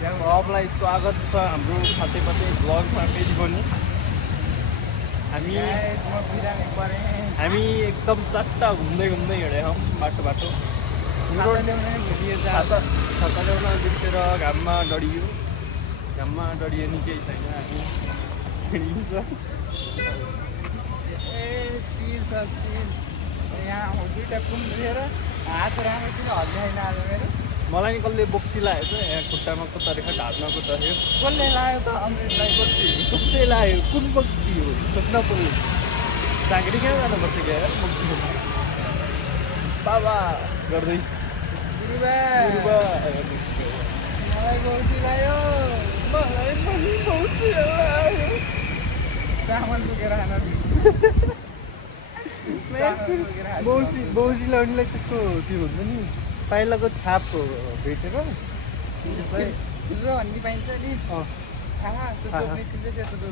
सबलाई स्वागत छ हाम्रो फाटेपाटे ब्लगमा फेरि पनि। हामी एकदम चट्टा घुम्दै हिँडेका छौँ बाटो। छाता ल्याउन बिर्सेर घाममा डढियो नि केही छैन। हामी हिँडिन्छ। यहाँ दुईवटा कुन लिएर हात राम्रोसित हल्लाएन आज मेरो। मलाई नि कसले बोक्सी लाग्यो त यहाँ खुट्टामा कुत्तारेखा ढाड्न कुत्तारेखा कसले लाग्यो त अमृतलाई बोक्सी? कसले लाग्यो? कुन बोक्सी हो सोध्न पर्यो। चाकरी कहाँ जानुपर्छ क्या बोक्सी बाबा गर्दै मलाई बोक्सी लाग्यो। मलाई पनि बोक्सी लाग्यो। चामल बोकेर खान बौसी लाउनेलाई त्यसको त्यो हुन्छ नि पाइलाको छाप भेटेर खुद्रो भन्ने पाइन्छ नि।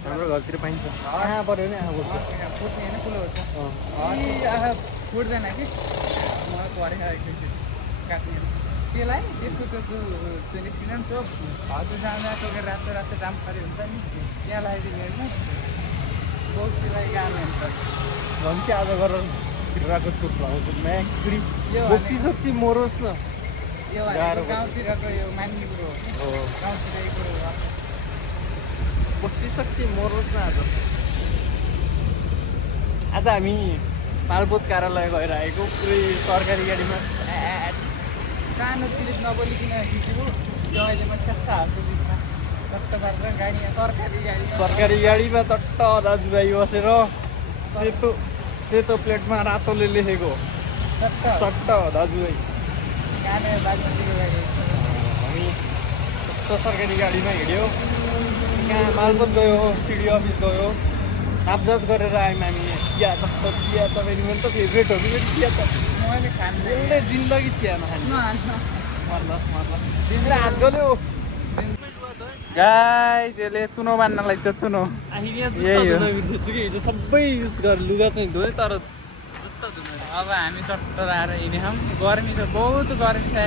हाम्रो घरतिर पाइन्छ। आँखा पऱ्यो भने आँखा फुट्ने होइन ठुलो हुन्छ। फुट्दैन कि मलाई परेको एकैचोटि काट्ने त्यसलाई त्यसको त्यो निस्किँदा पनि चोक हजुर जाँदा टोकेर रातो जाम पऱ्यो हुन्छ नि त्यहाँ लगाइदिने होइन। बौसीलाई गाड्नु हुन्छ झन् चाहिँ आज गरेर फिर्राको चोक लगाउँछु म्याक्री बोक्सी सोक्सी मरोस् न। यो गाउँतिरको यो मान्ने कुरो हो। गाउँतिर यो कुरो हो। बोक्सी सोक्सी मरोस् न। आज हामी मालपोत कार्यालय गएर आएको पुरै सरकारी गाडीमा। सानो क्लिप नबोलिकन खिचेको त्यो अहिले म छ्यास्सा हाल्छु बिचमा चट्ट पारेर गाडीमा सरकारी गाडीमा चट्ट दाजुभाइ बसेर सेतो प्लेटमा रातोले लेखेको चट्ट दाजुभाइ गाने बागमतीको गाडी। हामी चट्ट सरकारी गाडीमा हिँड्यो। यहाँ मालपोत गयो सिडी अफिस गयो नापजात गरेर आयौँ हामी। चिया तपाईँले मेरो त फेभरेट हो कि मेरो चिया त मैले खानु यसले जिन्दगी चिया नखाने मर्लस हात गल्यो गाइस। यसले तुनो बान्नलाई चाहिँ तुनो हिजो सबै युज गरेर लुगा चाहिँ धोएँ तर जुत्ता धुनु। अब हामी चट्ट आएर हिँडेछौँ। गर्मी छ बहुत गर्मी छ। ए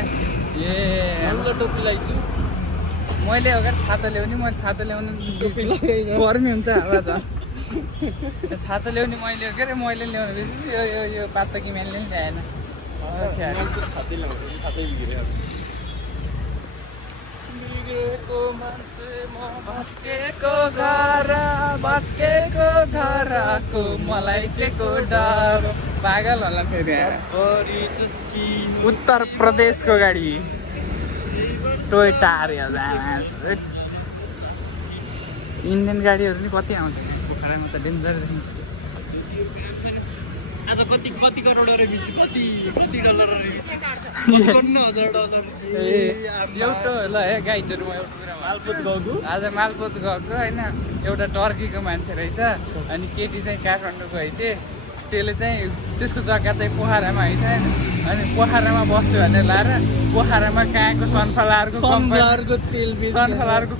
टोपी लगाइछु मैले अगर छाता ल्याउने म छाता ल्याउनु गर्मी हुन्छ हावा छ। छाता ल्याउने मैले के अरे मैले ल्याउनु बिर्सेँ। यो पात्ता किमानले पनि ल्याएन। भत्केको घरको मलाई के को डर। पागल होला फेरि। उत्तर प्रदेशको गाडी टोयोटा इन्डियन गाडीहरू नि कति आउँछ पोखरामा त डेन्जर देखिन्छ। आज कति करोड कति डलर एउटा ल हे गाइडहरू म एउटा कुरा मालपोत गएको आज मालपोत गएको होइन। एउटा टर्कीको मान्छे रहेछ अनि केटी चाहिँ काठमाडौँको रहेछ। त्यसले चाहिँ त्यसको जग्गा चाहिँ पोखरामा रहेछ अनि पोखरामा बस्छु भनेर लाएर पोखरामा कहाँको सनफ्लावरको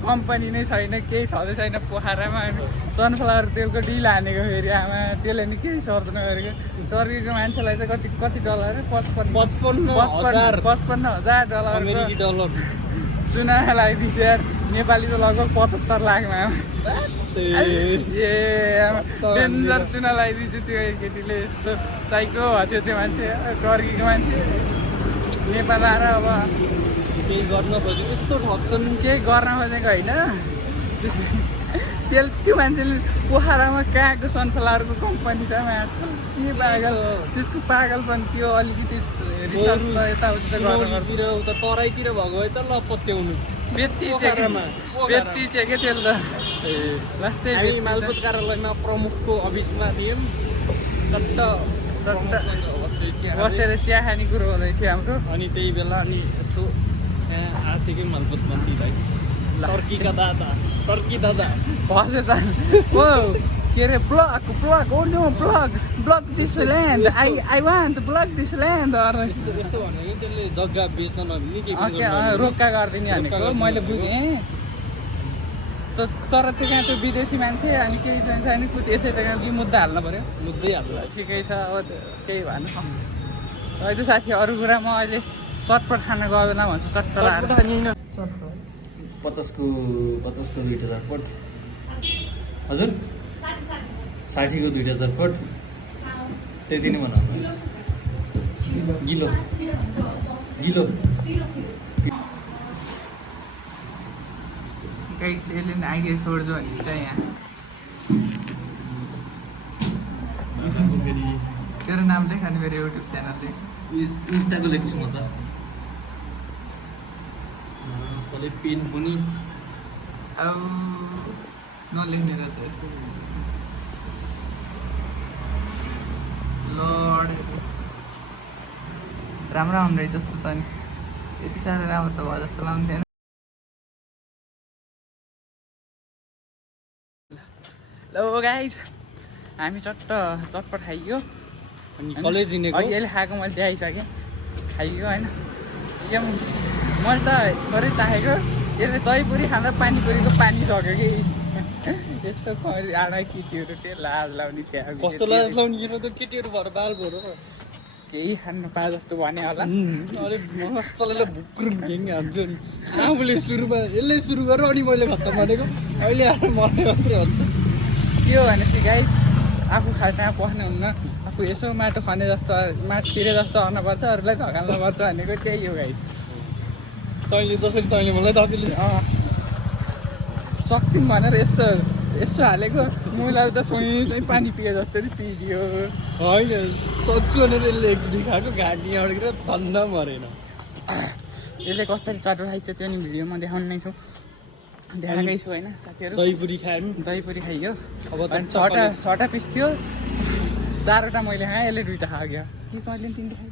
कम्पनी नै छैन केही छँदै छैन पोखरामा। अनि सनफ्लावर तेलको डिल हानेको फेरि आमा त्यसले नि केही सर्दैन गरेको। टर्कीको मान्छेलाई चाहिँ कति डलर 55,000 डलर चुना लगाइदिन्छ यार। नेपाली त लगभग 75 लाखमा डेन्जर चुना लगाइदिन्छ त्यो केटीले। यस्तो साइको थियो त्यो मान्छे टर्कीको मान्छे नेपाल आएर अब केही गर्न खोजेको यस्तो ठग्छन्। केही गर्न खोजेको होइन। त्यो मान्छेले पोखरामा कहाँको सनफ्लावरको कम्पनी छ मासु के पागल त्यसको पागलपन त्यो अलिकति रिसर्च यताउति गर्नु उता तराईतिर भएको भए त ल पत्याउनु बेत्ती चाहिँ के त्यसले त लास्टै मालपोत कार्यालयमा प्रमुखको अफिसमा थियौँ। चट्ट बसेर चिया खाने कुरो हुँदै थियो हाम्रो। अनि त्यही बेला अनि यसो यहाँ आर्थिकै मालपोत मन्त्री भाइ टर्की दादा बसेछ ओ के अरे block this land I want block this land यस्तो भनेको त्यसले जग्गा बेच्न नमिल्ने रोक्का गरिदिने भनेको मैले बुझेँ। तर त्यहाँ त्यो विदेशी मान्छे अनि केही चाहिन्छ नि यसै त्यहाँ कि मुद्दा हाल्नु पऱ्यो। मुद्दै हाल्नु ठिकै छ अब केही भएन। अहिले साथी अरू कुरा म अहिले चटपट खान गयो बेला भन्छु चट्ट 50को दुईवटा चटपट हजुर 60को दुईवटा चटपट त्यति नै बनाउनु गिलो गाइस यसले नि आइडिया छोड्छु भने चाहिँ यहाँ तेरो नाम लेखाने मेरो युट्युब च्यानलले इन्स्टाको लेख्छु म त असलै पेन पनि अब नलेख्ने रहेछ यसको लड राम्रो आउनु रहेछ जस्तो त नि यति साह्रो राम्रो त भयो जस्तो लाग्थेन ल गाइज हामी चटपट खाइयो अनि कलेज हिँडेको अघि अहिले खाएको मैले देखाइसकेँ खाइयो होइन यो मैले त थोरै चाहेको यसले दही पुरी खाँदा पानीपुरीको पानी सक्यो कि यस्तो आडा केटीहरू के लाज लाउने चिया कस्तो लाज लाउने किन त केटीहरू भएर बाल भएर केही खानु पाए जस्तो भने होला अरे मसलाले भुक्रुम घेङ हान्छु नि आफूले सुरुमा यसले सुरु गरेर अनि मैले खत्तम भनेको अहिले आएर मलाई मात्रै हुन्छ के हो भनेपछि गाइस आफू खाल्टामा पस्नुहुन्न आफू यसो माटो खने जस्तो माटो छिरे जस्तो आउनुपर्छ अरूलाई धकाल्नुपर्छ भनेको त्यही हो गाइस तैँले जसरी तैँले मलाई धकेली सक्दिनँ भनेर यसो हालेको मैलाले त सोही पानी पिए जस्तो पिइदियो होइन सक्छु भनेर यसले एकचोटि खाएको घाँटी अड्केर धन्दा मरेन यसले कसरी चाटो खाइन्छ त्यो नि भिडियोमा देखाउने नै छु देखाएकै छु होइन साथीहरू दहीपुरी खायौँ दहीपुरी खाइयो अब त छवटा पिस थियो 4वटा मैले खाएँ यसले 2टा खायो कि कहिले 3टा खाएँ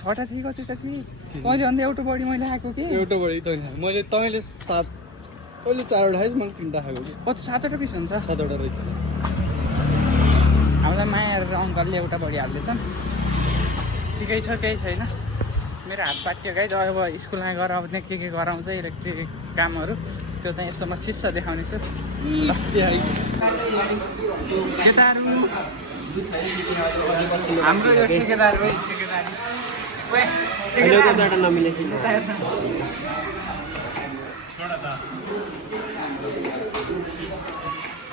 छवटा थिएँ कति त थिएँ मैले अन्त एउटा बढी मैले खाएको कि एउटा बढी तैँले खाएँ मैले तैँले 7 तैँले 4वटा खाएँ मैले 3टा खाएको कि कति 7वटा पिस हुन्छ 7वटा रहेछ हामीलाई माया गरेर अङ्कलले एउटा बढी हाल्दैछन् ठिकै छ केही छैन मेरो हात पाक्यो गाइज अब स्कुलमा गएर अब त्यहाँ के गराउँछ इलेक्ट्रिक कामहरू त्यो चाहिँ यस्तो म शिष्य देखाउने छु केटाहरू हाम्रो यो ठेकेदार हो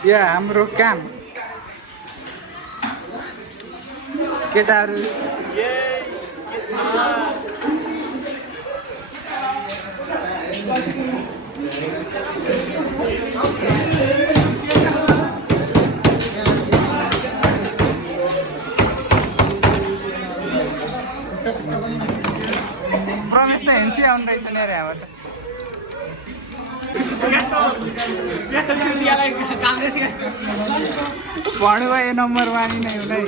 यो हाम्रो काम केटाहरू प्रमेश त हेन्सी आउनु रहेछ नि अरे यहाँबाट भन्नुभयो यो नम्बर 1 नै हुँदै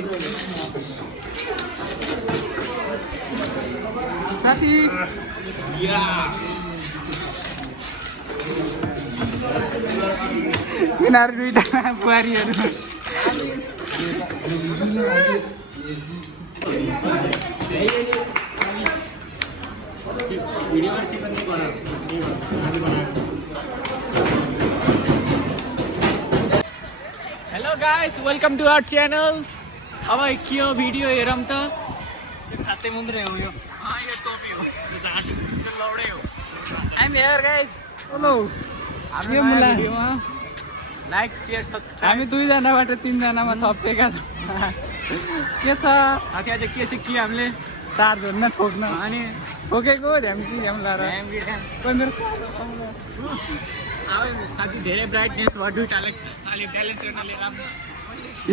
साथी यिनीहरू 2टा बुहारीहरू hello guys welcome to our channel अब के हो भिडियो हेरौँ त यो खाते मुन्द्रे हो यो यो टोपी हो यो झाट यो लौडे हो I'm here guys. हेलो यो मुला लाइक शेयर सब्सक्राइब हामी 2जनाबाट 3जनामा थपेका छौँ के छ साथी आज के सिक्यो हामीले तार जोड्न ठोक्न अनि ठोकेको ढ्याम्की ढ्याम लाएर कोही मेरो साथी धेरै ब्राइटनेस भयो 2टाले अलि ब्यालेन्स गर्नले राम्रो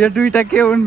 यो 2टा के हुन्